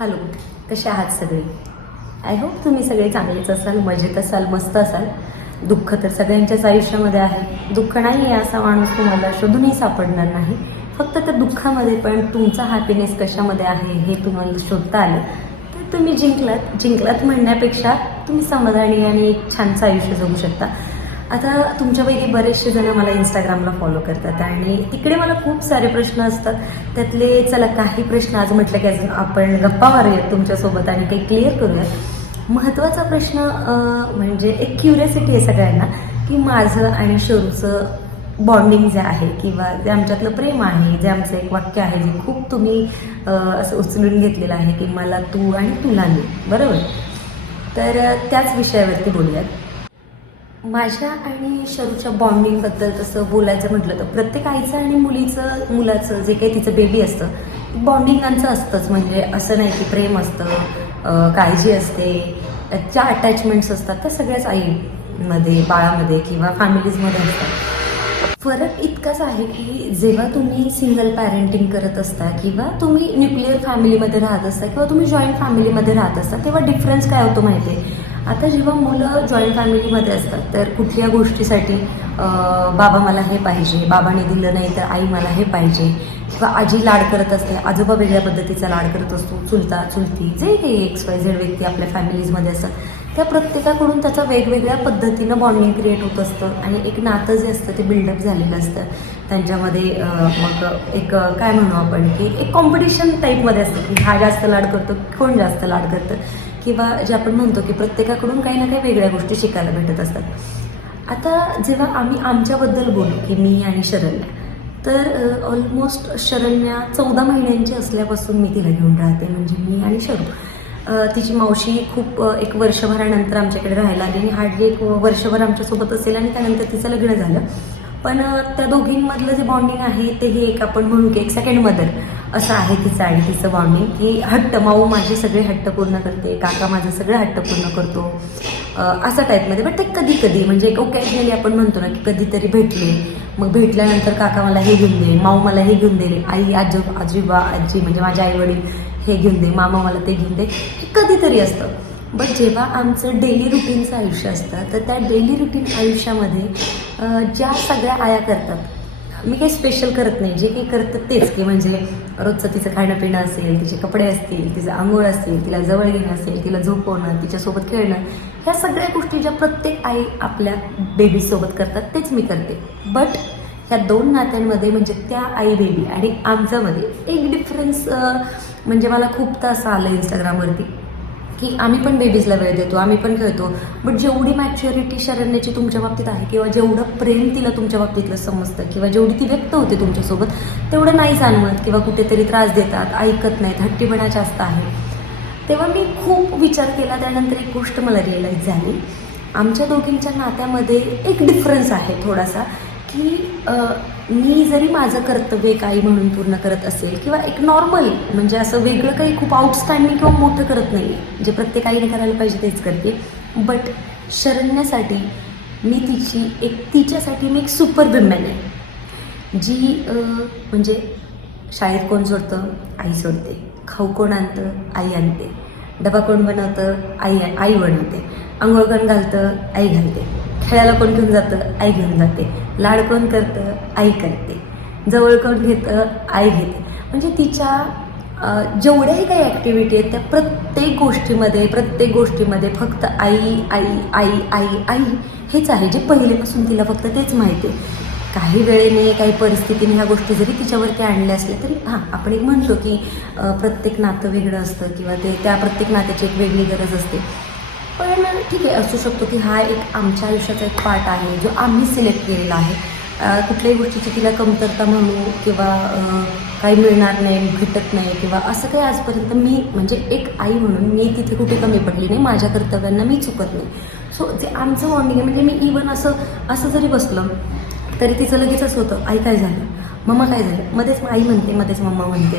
Hello कसे आहात सगळे? आय होप तुम्ही सगळे चांगलेच असाल मजेत असाल मस्त असाल. दुःख तर सगळ्यांच्याच आयुष्यामध्ये आहे. दुःख नाही आहे असा माणूस तुम्हाला शोधूनही सापडणार नाही. फक्त त्या दुःखामध्ये पण तुमचा हॅपीनेस कशामध्ये आहे हे तुम्हाला शोधता आलं. तर तुम्ही जिंकलात. जिंकलात म्हणण्यापेक्षा तुम्ही समाधानी आणि एक छानसं आयुष्य जगू शकता. आता तुमच्यापैकी बरेचसे जण मला इंस्टाग्रामला फॉलो करतात आणि तिकडे मला खूप सारे प्रश्न असतात. त्यातले चला काही प्रश्न आज म्हटलं की अजून आपण गप्पा मारूयात तुमच्यासोबत आणि काही क्लिअर करूयात. महत्त्वाचा प्रश्न म्हणजे एक क्युरियासिटी आहे सगळ्यांना की माझं आणि शरूचं बॉन्डिंग जे आहे किंवा जे आमच्यातलं प्रेम आहे जे आमचं एक वाक्य आहे जे खूप तुम्ही असं उचलून घेतलेलं आहे की मला तू आणि तुला मी बरोबर? तर त्याच विषयावरती बोलूयात. माझ्या आणि शरूच्या बॉन्डिंगबद्दल तसं बोलायचं म्हटलं तर प्रत्येक आईचं आणि मुलीचं मुलाचं जे काही तिचं बेबी असतं बॉन्डिंगांचं असतंच. म्हणजे असं नाही की प्रेम असतं काळजी असते. ज्या अटॅचमेंट्स असतात त्या सगळ्याच आईमध्ये बाळामध्ये किंवा फॅमिलीजमध्ये असतात. फरक इतकाच आहे की जेव्हा तुम्ही सिंगल पॅरेंटिंग करत असता किंवा तुम्ही न्यूक्लिअर फॅमिलीमध्ये राहत असता किंवा तुम्ही जॉईंट फॅमिलीमध्ये राहत असता तेव्हा डिफरन्स काय होतो माहिती आहे आता जेव्हा मुलं जॉईंट फॅमिलीमध्ये असतात तर कुठल्या गोष्टीसाठी बाबा मला हे पाहिजे बाबाने दिलं नाही तर आई मला हे पाहिजे किंवा आजी लाड करत असते आजोबा वेगळ्या पद्धतीचा लाड करत असतो चुलता चुलती जे काही एक्स वाय झेड व्यक्ती आपल्या फॅमिलीजमध्ये असतात त्या प्रत्येकाकडून त्याचा वेगवेगळ्या पद्धतीनं बॉन्डिंग क्रिएट होत असतं आणि एक नातं जे असतं ते बिल्डअप झालेलं असतं. त्यांच्यामध्ये मग एक काय म्हणू आपण की एक कॉम्पिटिशन टाईपमध्ये असतं की हा जास्त लाड करतो कोण जास्त लाड करतं. किंवा जे आपण म्हणतो की प्रत्येकाकडून काही ना काही वेगळ्या गोष्टी शिकायला भेटत असतात. आता जेव्हा आम्ही आमच्याबद्दल बोलू की मी आणि शरण्या तर ऑलमोस्ट शरण्या चौदा महिन्यांची असल्यापासून मी तिला घेऊन राहते म्हणजे मी आणि शरू. तिची मावशी खूप एक वर्षभरानंतर आमच्याकडे राहायला आली आणि हार्डली एक वर्षभर आमच्यासोबत असेल आणि त्यानंतर तिचं लग्न झालं. पण त्या दोघींमधलं जे बॉन्डिंग आहे ते हे एक आपण म्हणू की एक सेकंड मदर असं आहे तिचं आणि तिचं बॉन्डिंग की हट्ट माऊ माझे सगळे हट्ट पूर्ण करते काका माझं सगळे हट्ट पूर्ण करतो. असा टाईपमध्ये बट ते कधी कधी म्हणजे एक आपण म्हणतो ना की कधीतरी भेटले. मग भेटल्यानंतर काका मला हे घेऊन दे माऊ मला हे घेऊन दे आई आजो आजीबा आजी म्हणजे माझे आई वडील हे घेऊन दे मामा मला ते घेऊन दे हे कधीतरी असतं. बट जेव्हा आमचं डेली रुटीनचं आयुष्य असतं तर त्या डेली रुटीन आयुष्यामध्ये ज्या सगळ्या आया करतात मी काही स्पेशल करत नाही. जे काही करतं तेच की म्हणजे रोजचं तिचं खाणं पिणं असेल तिचे कपडे असतील तिचं आंघोळ असेल तिला जवळ घेणं असेल तिला झोपवणं तिच्यासोबत खेळणं ह्या सगळ्या गोष्टी ज्या प्रत्येक आई आपल्या बेबीसोबत करतात तेच मी करते. बट ह्या दोन नात्यांमध्ये म्हणजे त्या आई बेबी आणि आमच्यामध्ये एक डिफरन्स म्हणजे मला खूपदा असं आलं इंस्टाग्रामवरती की आम्ही पण बेबीजला वेळ देतो आम्ही पण खेळतो. बट जेवढी मॅच्युरिटी शरण्याची तुमच्या बाबतीत आहे किंवा जेवढं प्रेम तिला तुमच्या बाबतीतलं समजतं किंवा जेवढी ती व्यक्त होते तुमच्यासोबत तेवढं नाही जाणवत किंवा कुठेतरी त्रास देतात ऐकत नाहीत हट्टीपणा जास्त आहे. तेव्हा मी खूप विचार केला त्यानंतर एक गोष्ट मला रिअलाईज झाली. आमच्या दोघींच्या नात्यामध्ये एक डिफरन्स आहे थोडासा. की मी जरी माझं कर्तव्य काही म्हणून पूर्ण करत असेल किंवा एक नॉर्मल म्हणजे असं वेगळं काही खूप आउटस्टँडिंग किंवा मोठं करत नाही जे प्रत्येकाने करायला पाहिजे तेच करते. बट शरण्यासाठी मी तिची एक तिच्यासाठी मी एक सुपर विमेन आहे. जी म्हणजे शाळेत कोण सोडतं? आई सोडते. खाऊ कोण आणतं? आई आणते. डबा कोण बनवतं? आई आई बनवते. आंघोळ कोण घालतं? आई घालते. खेळायला कोण घेऊन जातं? आई घेऊन जाते. लाड कोण करतं आई करते. जवळ कोण घेतं आई घेते. म्हणजे तिच्या जेवढ्याही काही ॲक्टिव्हिटी आहेत त्या प्रत्येक गोष्टीमध्ये प्रत्येक गोष्टीमध्ये फक्त आई आई आई आई आई हेच आहे. जे पहिलेपासून तिला फक्त तेच माहिती आहे. काही वेळेने काही परिस्थितीने ह्या गोष्टी जरी तिच्यावरती आणल्या असल्या तरी हां आपण एक म्हणतो की प्रत्येक नातं वेगळं असतं किंवा ते त्या प्रत्येक नात्याची एक वेगळी गरज असते. पण ठीक आहे असू शकतो की हा एक आमच्या आयुष्याचा एक पार्ट आहे जो आम्ही सिलेक्ट केलेला आहे. कुठल्याही गोष्टीची तिला कमतरता म्हणू किंवा काही मिळणार नाही भेटत नाही किंवा असं काही आजपर्यंत मी म्हणजे एक आई म्हणून मी तिथे कुठे कमी पडली नाही माझ्या कर्तव्यांना मी चुकत नाही. सो जे आमचं बॉन्डिंग आहे म्हणजे मी इवन असं असं जरी बसलं तरी तिचं लगेचच होतं आई काय झालं? मम्मा काय झालं? मध्येच आई म्हणते मध्येच मम्मा म्हणते.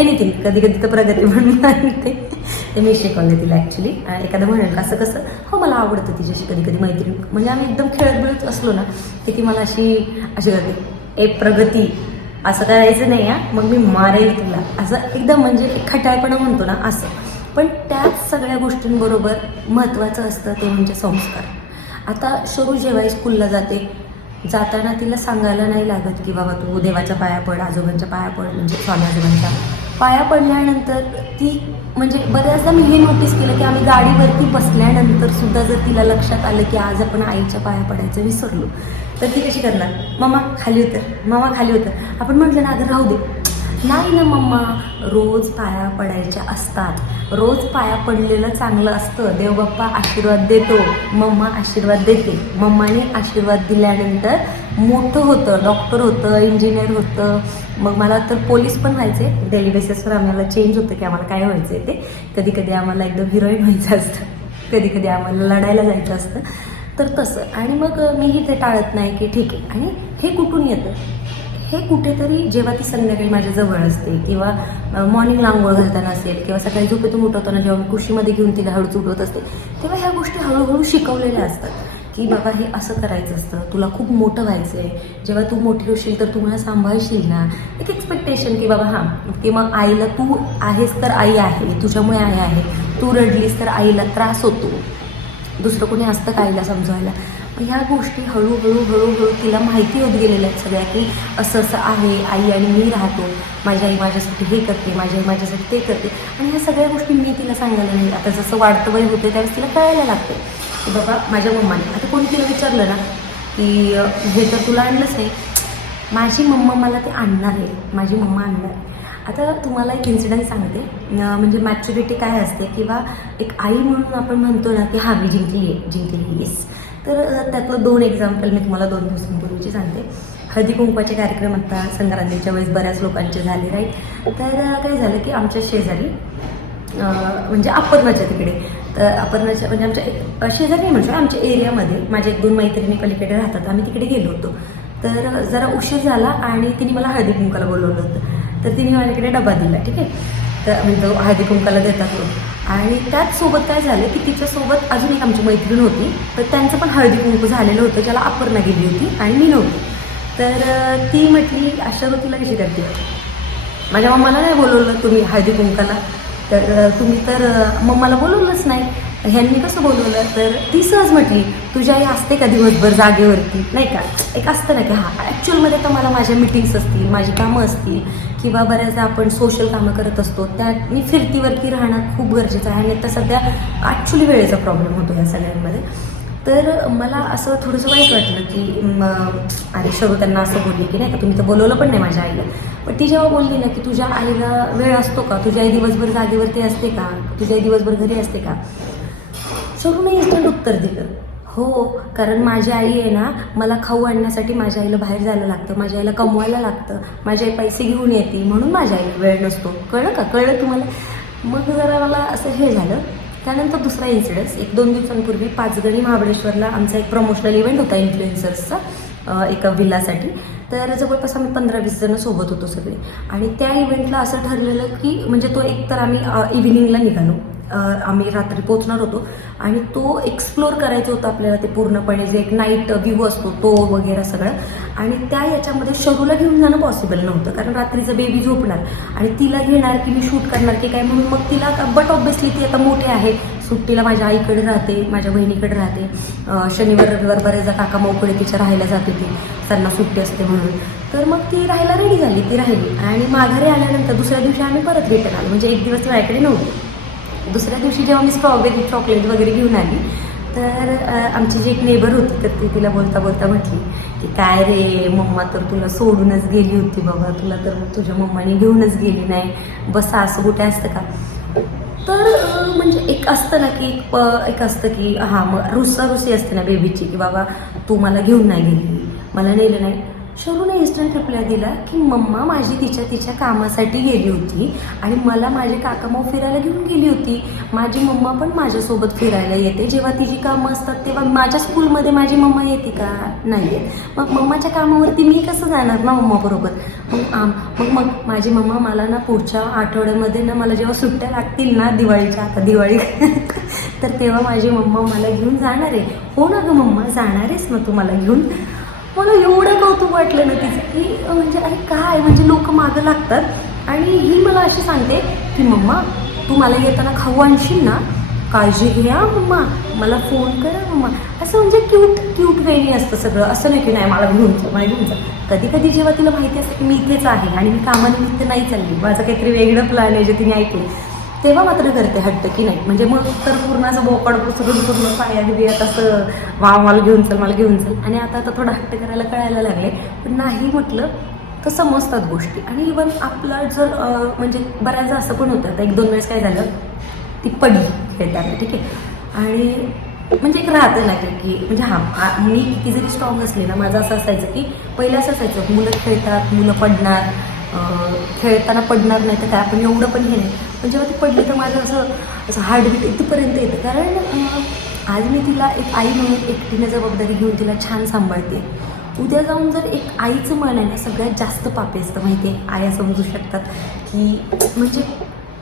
एनिथिंग कधी कधी तर प्रगती पण म्हणते ते मी शिकवले तिला ॲक्च्युली एखादं म्हणेल का असं कसं? हो मला आवडतं तिच्याशी कधी कधी मैत्री म्हणजे आम्ही एकदम खेळत बिळत असलो ना की ती मला अशी अशी करते. ए प्रगती असं करायचं नाही हा. मग मी मारेल तुला. असं एकदम म्हणजे एक खटाळपणा म्हणतो ना असं. पण त्याच सगळ्या गोष्टींबरोबर महत्त्वाचं असतं ते म्हणजे संस्कार. आता शरू जेव्हा स्कूलला जाते जाताना तिला सांगायला नाही लागत की बाबा तू देवाच्या पाया पड आजोबांच्या पाया पड म्हणजे स्वामी आजोबांच्या पाया पडल्यानंतर ती म्हणजे बऱ्याचदा मी हे नोटीस केलं की आम्ही गाडीवरती बसल्यानंतर सुद्धा जर तिला लक्षात आलं की आज आपण आईच्या पाया पडायचं विसरलो तर ती कशी करणार? मामा खाली उतर मामा खाली उतर. आपण म्हटलं ना अगं राहू दे. नाही ना मम्मा रोज पाया पडायच्या असतात. रोज पाया पडलेलं चांगलं असतं. देवबाप्पा आशीर्वाद देतो. मम्मा आशीर्वाद देते. मम्माने आशीर्वाद दिल्यानंतर मोठं होतं डॉक्टर होतं इंजिनियर होतं. मग मला तर पोलीस पण व्हायचे. डेली बेसिसवर आम्हाला चेंज होतं की आम्हाला काय व्हायचं आहे ते. कधी कधी आम्हाला एकदम हिरोईन व्हायचं असतं. कधी कधी आम्हाला लढायला जायचं असतं. तर तसं. आणि मग मीही ते टाळत नाही की ठीक आहे. आणि हे कुठून येतं? हे कुठेतरी जेव्हा ती संध्याकाळी माझ्या जवळ असते किंवा मॉर्निंग आंघोळ घालताना असेल किंवा सकाळी झोपेतून उठवताना जेव्हा मी कुशीमध्ये घेऊन तिला हळूच उठवत असते तेव्हा ह्या गोष्टी हळूहळू शिकवलेल्या असतात की बाबा हे असं करायचं असतं तुला खूप मोठं व्हायचं आहे जेव्हा तू मोठी होशील तर तू मला सांभाळशील ना? एक एक्सपेक्टेशन की बाबा हां की मग आईला तू आहेस तर आई आहे तुझ्यामुळे आई आहे तू रडलीस तर आईला त्रास होतो. दुसरं कोणी असतं का आईला समजवायला? ह्या गोष्टी हळूहळू हळूहळू तिला माहिती होत गेलेल्या आहेत सगळ्या की असं असं आहे आई आणि मी राहतो. माझी आई माझ्यासाठी हे करते माझी आई माझ्यासाठी ते करते. आणि ह्या सगळ्या गोष्टी मी तिला सांगायला नाही. आता जसं वाढतं वय होते त्यावेळेस तिला कळायला लागतं की बाबा माझ्या मम्माने आता कोणी तिला विचारलं ना की हे तर तुला आणलंच नाही. माझी मम्मा मला ते आणणार आहे. माझी मम्मा आणणार आहे. आता तुम्हाला एक इन्सिडंट सांगते. म्हणजे मॅच्युरिटी काय असते किंवा एक आई म्हणून आपण म्हणतो ना की हां मी जिंकली आहे जिंकली येस तर त्यातलं दोन एक्झाम्पल मी तुम्हाला दोन दिवसांपूर्वीची सांगते. हळदी कुंकवाचे कार्यक्रम आता संक्रांतीच्या वेळेस बऱ्याच लोकांचे झाले राईट तर काय झालं की आमच्या शेजारी म्हणजे अपर्णाच्या तिकडे तर अपर्णाच्या म्हणजे आमच्या एक शेजारी नाही म्हणजे आमच्या एरियामध्ये माझ्या एक दोन मैत्रिणी पलीकडे राहतात आम्ही तिकडे गेलो होतो. तर जरा उशीर झाला आणि तिने मला हळदी कुंकाला बोलवलं होतं. तर तिने माझ्याकडे डबा दिला ठीक आहे? तर म्हणजे तो हळदी कुंकाला देतात लोक आणि त्याचसोबत काय झालं की तिच्यासोबत अजून एक आमची मैत्रीण होती तर त्यांचं पण हळदी कुंकू झालेलं होतं ज्याला अपर्णा गेली होती आणि मी नव्हती. तर ती म्हटली अशा तुला कशी करते? माझ्या मम्माला नाही बोलवलं तुम्ही हळदी कुंकाला. तर तुम्ही तर मम्माला बोलवलंच नाही. ह्यांनी कसं बोलवलं? तर ती सहज म्हटली तुझी आई असते का दिवसभर जागेवरती? नाही का? एक असतं ना की हां ॲक्च्युअलमध्ये तर मला माझ्या मिटिंग्स असतील माझी कामं असतील किंवा बऱ्याचदा आपण सोशल कामं करत असतो त्या मी फिरतीवरती राहणं खूप गरजेचं आहे आणि तर सध्या ॲक्च्युली वेळेचा प्रॉब्लेम होतो या सगळ्यांमध्ये. तर मला असं थोडंसं वाईट वाटलं की अरे शरू त्यांना असं बोलली की नाही का तुम्ही तर बोलवलं पण नाही माझ्या आईला. पण ती जेव्हा बोलली ना की तुझ्या आईला वेळ असतो का? तुझी आई दिवसभर जागेवरती असते का? तुझी आई दिवसभर घरी असते का? शरूने इन्स्टंट उत्तर दिलं. हो कारण माझी आई आहे ना मला खाऊ आणण्यासाठी माझ्या आईला बाहेर जायला लागतं माझ्या आईला कमवायला लागतं माझी आई पैसे घेऊन येते म्हणून माझ्या आईला वेळ नसतो. कळलं का? कळलं तुम्हाला? मग जरा मला असं हे झालं. त्यानंतर दुसरा इन्सिडन्स एक दोन दिवसांपूर्वी पाचगणी महाबळेश्वरला आमचा एक प्रमोशनल इव्हेंट होता इन्फ्लुएन्सर्सचा एका विल्लासाठी. तर जवळपास आम्ही पंधरा वीस जणं सोबत होतो सगळे. आणि त्या इव्हेंटला असं ठरलेलं की म्हणजे तो एक तर आम्ही इव्हिनिंगला निघालो. आम्ही रात्री पोचणार होतो. आणि तो एक्सप्लोर करायचं होतं आपल्याला ते पूर्णपणे जे एक नाईट व्ह्यू असतो तो वगैरे सगळं. आणि त्या याच्यामध्ये शरूला घेऊन जाणं पॉसिबल नव्हतं कारण रात्रीचं बेबी झोपणार. आणि तिला घेणार की मी शूट करणार की काय म्हणून मग तिला बट ऑब्विसली ती आता मोठे आहे. सुट्टीला माझ्या आईकडे राहते माझ्या बहिणीकडे राहते. शनिवार रविवार बरेचदा काका माऊकडे तिच्या राहायला जाते ती. त्यांना सुट्टी असते म्हणून. तर मग ती राहायला रेडी झाली ती राहिली. आणि माघारी आल्यानंतर दुसऱ्या दिवशी आम्ही परत रिटर्न आलो. म्हणजे एक दिवस माझ्याकडे नव्हती. दुसऱ्या दिवशी जेव्हा मी स्ट्रॉबेरी चॉकलेट वगैरे घेऊन आली तर आमची जी एक नेबर होती तर ती तिला बोलता बोलता म्हटली की काय रे मम्मा तर तुला सोडूनच गेली होती बाबा तुला तर तुझ्या मम्माने घेऊनच गेली नाही. बस असं कुठे असतं का? तर म्हणजे एक असतं ना की एक प- एक असतं की हां मग रुसारुसी असते ना बेबीची की बाबा तू मला घेऊन नाही गेली मला नेलं नाही. शरूने इन्स्टंट रिप्लाय दिला की मम्मा माझी तिच्या तिच्या कामासाठी गेली होती आणि मला माझे काकामाऊ फिरायला घेऊन गेली होती. माझी मम्मा पण माझ्यासोबत फिरायला येते. जेव्हा तिची कामं असतात तेव्हा माझ्या स्कूलमध्ये माझी मम्मा येते का? नाही येत. मग मम्माच्या कामावरती मी कसं जाणार ना मम्माबरोबर मग आम मग मग माझी मम्मा मला ना पुढच्या आठवड्यामध्ये ना मला जेव्हा सुट्ट्या लागतील ना दिवाळीच्या आता दिवाळी तर तेव्हा माझी मम्मा मला घेऊन जाणार. आहे हो ना गं मम्मा जाणार आहेस ना तू मला घेऊन? मला एवढं कौतुक वाटलं ना तिचं की म्हणजे अरे काय? म्हणजे लोक मागं लागतात. आणि ही मला अशी सांगते की मम्मा तू मला येताना खाऊ आणशील ना? काळजी घ्या मम्मा. मला फोन करा मम्मा. असं म्हणजे क्यूट क्यूट वेणी असतं सगळं. असं नाही की नाही मला घेऊन जा मला घेऊन जा. कधी कधी जेव्हा तिला माहिती असतं की मी इथेच आहे आणि मी कामानिमित्त नाही चालली. माझं काहीतरी वेगळं प्लॅन आहे जे तिने ऐकलं तेव्हा मात्र करते हट्ट की नाही. म्हणजे मग तर पूर्ण असं बोकड पुसरून पूर्ण पायात आता असं वा मला घेऊन चल मला घेऊन चल. आणि आता आता थोडं हट्ट करायला कळायला लागले. पण नाही म्हटलं तर समजतात गोष्टी. आणि इवन आपला जर म्हणजे बऱ्याचदा असं पण होतं. आता एक दोन वेळेस काय झालं? ती पडली खेळताना ठीक आहे? आणि म्हणजे एक राहतं ना की म्हणजे हां मी किती जरी स्ट्रॉंग असले ना माझं असं असायचं की पहिलं असं असायचं मुलं खेळतात मुलं पडणार. खेळताना पडणार नाही तर काय आपण एवढं पण हे नाही. पण जेव्हा ती पडली तर माझं असं असं हार्टबीट इथपर्यंत येतं. कारण आज मी तिला एक आई म्हणून एकटीने जबाबदारी घेऊन तिला छान सांभाळते. उद्या जाऊन जर एक आईचं मन आहे ना सगळ्यात जास्त पापी असतं माहिती आहे आया समजू शकतात की म्हणजे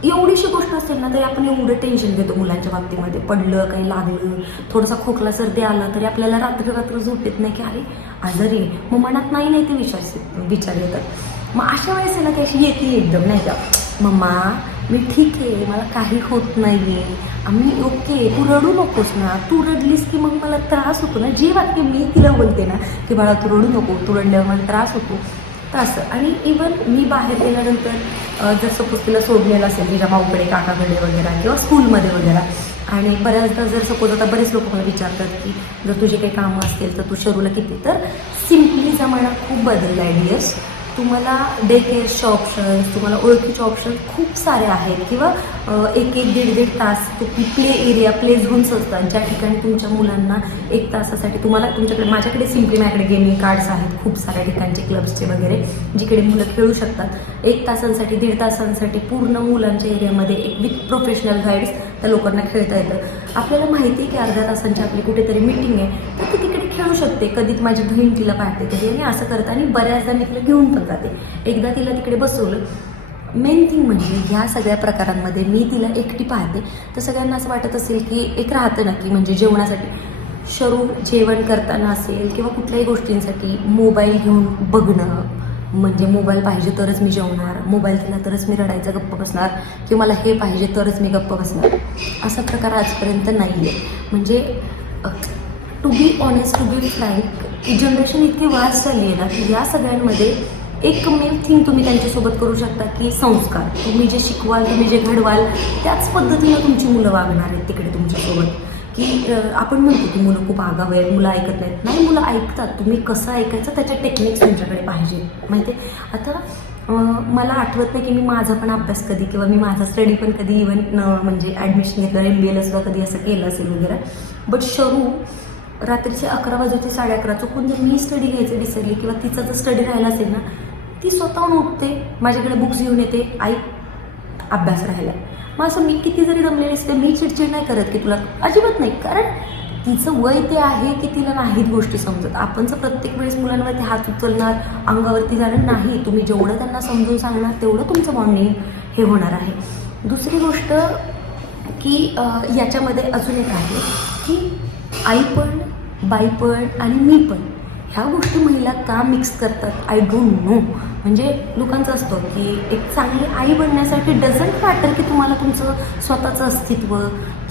एवढीशी गोष्ट असेल ना तरी आपण एवढं टेन्शन घेतो मुलांच्या बाबतीमध्ये. पडलं काही लागलं थोडासा खोकला सर्दी आला तरी आपल्याला रात्र रात्र झोप येत नाही की अरे आजारी मग मनात नाही नाही ते विचार विचार येतात. मग अशा वेळेस ना की अशी येते एकदम नाही का? मम्मा मी ठीक आहे मला काही होत नाही आम्ही ओके तू रडू नकोस ना. तू रडलीस की मग मला त्रास होतो ना. जे वाक्य मी तिला बोलते ना की बाळा तू रडू नको तू रडल्यावर मला त्रास होतो. तर असं. आणि इवन मी बाहेर गेल्यानंतर जर सपोज तिला सोडलेलं असेल तिच्या भाऊकडे काकाकडे वगैरे किंवा स्कूलमध्ये वगैरे. आणि बऱ्याचदा जर सपोज आता बरेच लोक मला विचारतात की जर तुझे काही कामं असतील तर तू शरूला किती? तर सिम्पली जमाना खूप बदलला आहे डियर्स तुम्हाला डे केअर्सचे ऑप्शन्स तुम्हाला ओळखीचे ऑप्शन्स खूप सारे आहेत. किंवा एक एक दीड दीड तास प्ले एरिया प्ले झोन्स असतात ज्या ठिकाणी तुमच्या मुलांना एक तासासाठी तुम्हाला तुमच्याकडे माझ्याकडे सिम्पली माझ्याकडे गेमिंग कार्ड्स आहेत. खूप साऱ्या ठिकाणचे क्लब्सचे वगैरे जिकडे मुलं खेळू शकतात. एक तासांसाठी दीड तासांसाठी पूर्ण मुलांच्या एरियामध्ये एक विथ प्रोफेशनल गाईड्स त्या लोकांना खेळता येतं. आपल्याला माहिती आहे की अर्ध्या तासांची आपली कुठेतरी मिटिंग आहे. ठेवू शकते. कधी माझी बहीण तिला पाहते कधी आणि असं करतं आणि बऱ्याचदा मी तिला घेऊन पण जाते. एकदा तिला तिकडे बसवलं. मेन थिंग म्हणजे ह्या सगळ्या प्रकारांमध्ये मी तिला एकटी पाहते. तर सगळ्यांना असं वाटत असेल की एक राहतं ना की म्हणजे जेवणासाठी. शरू जेवण करताना असेल किंवा कुठल्याही गोष्टींसाठी मोबाईल घेऊन बघणं म्हणजे मोबाईल पाहिजे तरच मी जेवणार मोबाईल दिला तरच मी रडायचं गप्प बसणार किंवा मला हे पाहिजे तरच मी गप्प बसणार. असा प्रकार आजपर्यंत नाही आहे म्हणजे to be honest to be frank he generation इतकी वास्ट झाली आहे ना की या सगळ्यांमध्ये एक मेन थिंग तुम्ही त्यांच्यासोबत करू शकता की संस्कार. तुम्ही जे शिकवाल तुम्ही जे घडवाल त्याच पद्धतीनं तुमची मुलं वागणार आहेत तिकडे तुमच्यासोबत. की आपण म्हणतो की मुलं खूप आगाव आहेत मुलं ऐकत नाहीत. नाही मुलं ऐकतात. तुम्ही कसं ऐकायचं त्याच्या टेक्निक्स तुमच्याकडे पाहिजे माहिती आहे? आता मला आठवत नाही की मी माझा पण अभ्यास कधी किंवा मी माझा स्टडी पण कधी इव्हन म्हणजे ॲडमिशन घेतलं एम बी एला सुद्धा कधी असं केलं असेल वगैरे. बट शरू रात्रीचे अकरा वाजे साडे अकरा. चुकून जर मी स्टडी घ्यायचं विसरली किंवा तिचा जर स्टडी राहिला असेल ना ती स्वतःहून उठते माझ्याकडे बुक्स घेऊन येते. आई अभ्यास राहिला. मग असं मी किती जरी रमलेली असते मी चिडचिड नाही करत की तुला अजिबात नाही. कारण तिचं वय ते आहे की तिला नाहीत गोष्टी समजत. आपण जर प्रत्येक वेळेस मुलांवरती हात उचलणार अंगावरती जाणार नाही. तुम्ही जेवढं त्यांना समजून सांगणार तेवढं तुमचं बॉन्डिंग हे होणार आहे. दुसरी गोष्ट की याच्यामध्ये अजून एक आहे की आई पण बाई पण आणि मी पण ह्या गोष्टी महिला का मिक्स करतात? आय डोंट नो म्हणजे लोकांचं असतं की एक चांगली आई बनण्यासाठी डझंट मॅटर की तुम्हाला तुमचं स्वतःचं अस्तित्व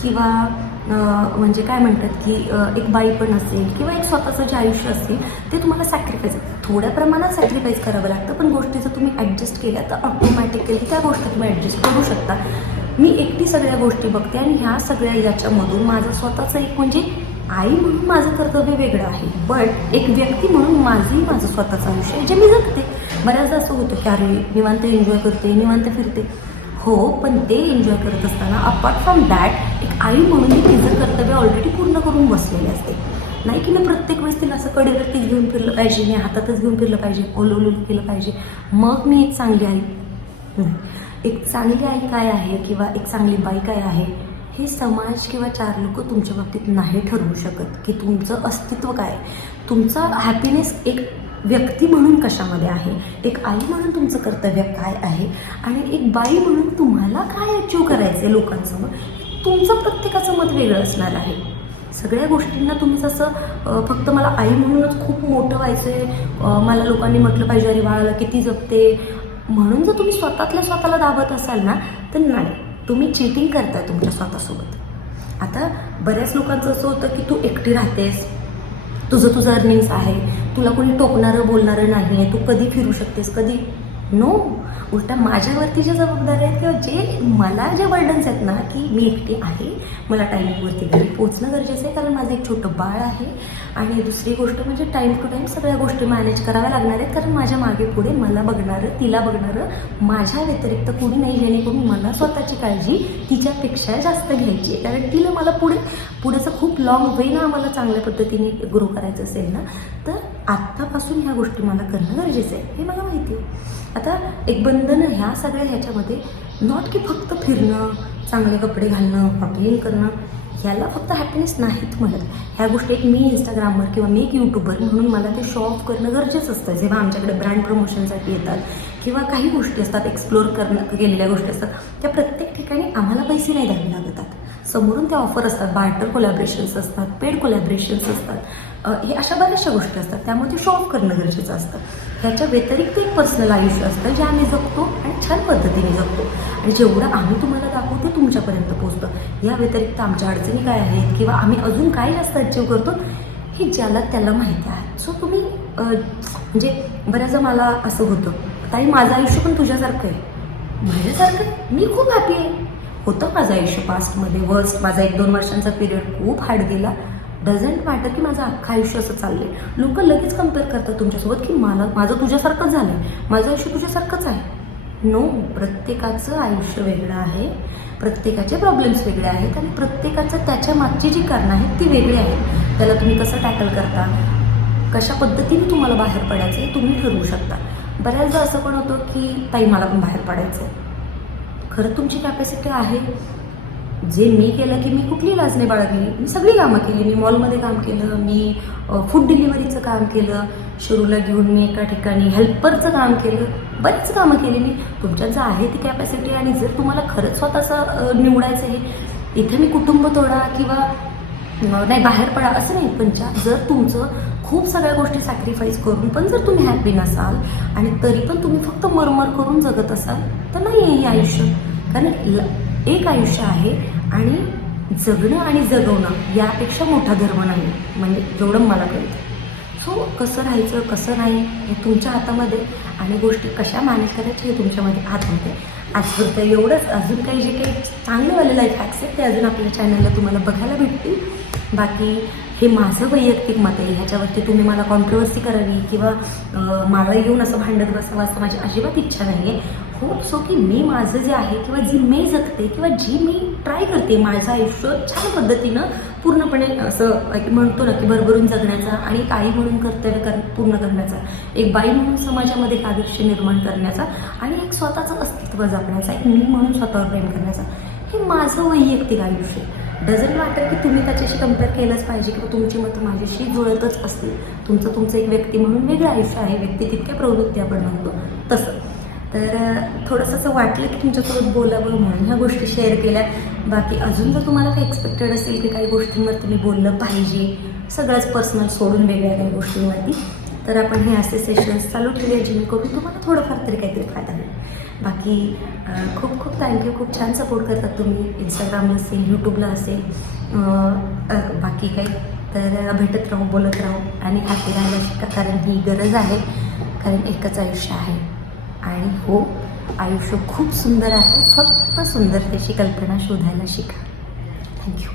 किंवा म्हणजे काय म्हणतात की एक बाई पण असेल किंवा एक स्वतःचं जे आयुष्य असेल ते तुम्हाला सॅक्रिफाईस थोड्या प्रमाणात सॅक्रिफाईस करावं लागतं. पण गोष्टी जर तुम्ही ॲडजस्ट केल्या तर ऑटोमॅटिकली त्या गोष्टी तुम्ही ॲडजस्ट करू शकता. मी एकटी सगळ्या गोष्टी बघते आणि ह्या सगळ्या याच्यामधून माझं स्वतःचं एक म्हणजे आई म्हणून माझं कर्तव्य वेगळं आहे. बट एक व्यक्ती म्हणून माझंही माझं स्वतःचं आयुष्य आहे जे मी जगते. बऱ्याचदा असं होतं की अरे निवांत एन्जॉय करते निवांत फिरते. हो पण ते एन्जॉय करत असताना अपार्ट फ्रॉम दॅट एक आई म्हणून मी तिचं कर्तव्य ऑलरेडी पूर्ण करून बसलेले असते. नाही की मी प्रत्येक वेळेस तिला असं कडेवरतीच घेऊन फिरलं पाहिजे मी हातातच घेऊन फिरलं पाहिजे ओलवलेलं केलं पाहिजे. मग मी एक चांगली आई. एक चांगली आई काय आहे किंवा एक चांगली बाई काय आहे? हे समाज किंवा चार लोक तुमच्या बाबतीत नाही ठरवू शकत की तुमचं अस्तित्व काय तुमचा हॅपीनेस एक व्यक्ती म्हणून कशामध्ये आहे? एक आई म्हणून तुमचं कर्तव्य काय आहे? आणि एक बाई म्हणून तुम्हाला काय अचीव करायचं आहे लोकांसमोर? तुमचं प्रत्येकाचं मत वेगळं असणार आहे. सगळ्या गोष्टींना तुम्ही जसं फक्त मला आई म्हणूनच खूप मोठं व्हायचं आहे मला लोकांनी म्हटलं पाहिजे अरे बाळाला किती जपते. म्हणून जर तुम्ही स्वतःतल्या स्वतःला दाबत असाल ना तर नाही. तुम्ही चिटिंग करताय तुमच्या स्वतःसोबत. आता बऱ्याच लोकांचं असं होतं की तू एकटी राहतेस. तुझं तुझं अर्निंग्स आहे. तुला कोणी टोकणारं बोलणारं नाही आहे तू कधी फिरू शकतेस? कधी? नो उलटा माझ्यावरती ज्या जबाबदाऱ्या आहेत किंवा जे मला जे बर्डन्स आहेत ना की मी एकटी आहे मला टायमिंगवरती घरी पोचणं गरजेचं आहे कारण माझं एक छोटं बाळ आहे. आणि दुसरी गोष्ट म्हणजे टाईम टू टाईम सगळ्या गोष्टी मॅनेज कराव्या लागणार आहेत कारण माझ्या मागे पुढे मला बघणारं तिला बघणारं माझ्या व्यतिरिक्त कोणी नाही जेणेकरून स्वतःची काळजी तिच्यापेक्षा जास्त घ्यायची आहे. कारण तिला मला पुढे पुढेचं खूप लॉंग वे ना आम्हाला चांगल्या पद्धतीने ग्रो करायचं असेल ना तर आत्तापासून ह्या गोष्टी मला करणं गरजेचं आहे. हे मला माहिती आहे. आता एक बंधनं ह्या सगळ्या ह्याच्यामध्ये नॉट की फक्त फिरणं चांगले कपडे घालणं हॉटेलिंग करणं ह्याला फक्त हॅपीनेस नाहीत म्हणत. ह्या गोष्टी एक मी इंस्टाग्रामवर किंवा मी एक यूट्यूबर म्हणून मला ते शो ऑफ करणं गरजेचं असतं. जेव्हा आमच्याकडे ब्रँड प्रमोशनसाठी येतात किंवा काही गोष्टी असतात एक्सप्लोर करणं गेलेल्या गोष्टी असतात त्या प्रत्येक ठिकाणी आम्हाला पैसे नाही द्यावे लागतात. समोरून त्या ऑफर असतात बार्टर कोलॅबरेशन्स असतात पेड कोलॅबरेशन्स असतात. हे अशा बऱ्याचशा गोष्टी असतात त्यामुळे ते शो ऑफ करणं गरजेचं असतं. ह्याच्या व्यतिरिक्त एक पर्सनल आयुष्य असतं जे आम्ही जगतो आणि छान पद्धतीने जगतो. आणि जेवढं आम्ही तुम्हाला दाखवतो ते तुमच्यापर्यंत पोहोचतं. या व्यतिरिक्त आमच्या अडचणी काय आहेत किंवा आम्ही अजून काय जास्त अचीव करतो हे ज्याला त्याला माहिती आहे. सो तुम्ही म्हणजे बऱ्याचदा मला असं होतं ताई माझं आयुष्य पण तुझ्यासारखं आहे. माझ्यासारखं? मी खूप हॅपी आहे. होतं माझं आयुष्य पास्टमध्ये वर्स्ट माझा एक दोन वर्षांचा पिरियड खूप हार्ड गेला. डझंट मॅटर की माझं अख्खं आयुष्य असं चाललंय. लोक लगेच कंपेअर करतात तुमच्यासोबत की मला माझं तुझ्यासारखंच झालं आहे माझं आयुष्य तुझ्यासारखंच आहे. नो प्रत्येकाचं आयुष्य वेगळं आहे. प्रत्येकाचे प्रॉब्लेम्स वेगळे आहेत आणि प्रत्येकाचं त्याच्या मागची जी कारणं आहेत ती वेगळी आहेत. त्याला तुम्ही कसं टॅकल करता? कशा पद्धतीने तुम्हाला बाहेर पडायचं हे तुम्ही ठरवू शकता. बऱ्याचदा असं पण होतं की ताई मला पण बाहेर पडायचं आहे खरं तुमची कॅपॅसिटी आहे. जे मी केलं की मी कुठली लाज नाही बाळगली? मी सगळी कामं केली. मी मॉलमध्ये काम केलं मी फूड डिलिव्हरीचं काम केलं. शिरूला घेऊन मी एका ठिकाणी हेल्परचं काम केलं. बरीच कामं केली मी. तुमच्यात जर आहे ती कॅपॅसिटी आणि जर तुम्हाला खरंच स्वतःचं निवडायचं आहे इथे मी कुटुंब तोडा किंवा नाही बाहेर पडा असं नाही. पण ज्या जर तुमचं खूप सगळ्या गोष्टी सॅक्रिफाईस करून पण जर तुम्ही हॅपी नसाल आणि तरी पण तुम्ही फक्त मरमर करून जगत असाल तर नाही आहे हे आयुष्य. कारण ल- एक आयुष्य आहे आणि जगणं आणि जगवणं यापेक्षा मोठा धर्म नाही म्हणजे जेवढं मला कळतं. सो कसं राहायचं कसं नाही हे तुमच्या हातामध्ये आणि गोष्टी कशा मॅनेज करायची हे तुमच्यामध्ये हातमध्ये आजपर्यंत एवढंच. अजून काही जे काही चांगलेवाले लाईफ हॅक्स आहेत ते अजून आपल्या चॅनलला तुम्हाला बघायला भेटतील. बाकी हे माझं वैयक्तिक मत आहे ह्याच्यावरती तुम्ही मला कॉन्ट्रोवर्सी करावी किंवा मला येऊन असं भांडत बसावं असं माझी अजिबात इच्छा नाही आहे होप सो की मी माझं जे आहे किंवा जी मी जगते किंवा जी मी ट्राय करते माझं आयुष्य छान पद्धतीनं पूर्णपणे असं म्हणतो ना की भरभरून जगण्याचा आणि काही म्हणून कर्तव्य कर पूर्ण करण्याचा. एक बाई म्हणून समाजामध्ये एक आदर्श निर्माण करण्याचा आणि एक स्वतःचं अस्तित्व जपण्याचा एक मी म्हणून स्वतःवर प्रेम करण्याचा. हे माझं वैयक्तिक आयुष्य डझन डझंट मॅटर की तुम्ही त्याच्याशी कंपेअर केलंच पाहिजे किंवा तुमची मतं माझ्याशी जुळतच असतील. तुमचं तुमचं एक व्यक्ती म्हणून वेगळं आयुष्य आहे. व्यक्ती तितक्या प्रवृत्ती आपण म्हणतो तसं. तर थोडंसं असं वाटलं की तुमच्यासोबत बोलावं म्हणून ह्या गोष्टी शेअर केल्या. बाकी अजून जर तुम्हाला काही एक्सपेक्टेड असेल की काही गोष्टींवर तुम्ही बोललं पाहिजे सगळंच पर्सनल सोडून वेगळ्या काही गोष्टींवरती तर आपण हे असे सेशन्स चालू ठेवूया जेणेकरून तुम्हाला थोडंफार तरी काहीतरी फायदा होईल. बाकी खूप खूप थँक्यू खूप छान सपोर्ट करतात तुम्ही. इंस्टाग्रामला असेल यूट्यूबला असेल. बाकी काही. तर भेटत राहू बोलत राहू आणि हॅपी राहायला शिका कारण ही गरज आहे. कारण एकच आयुष्य आहे. आणि हो आयुष्य खूप सुंदर आहे. फक्त सुंदरतेची कल्पना शोधायला शिका. थँक्यू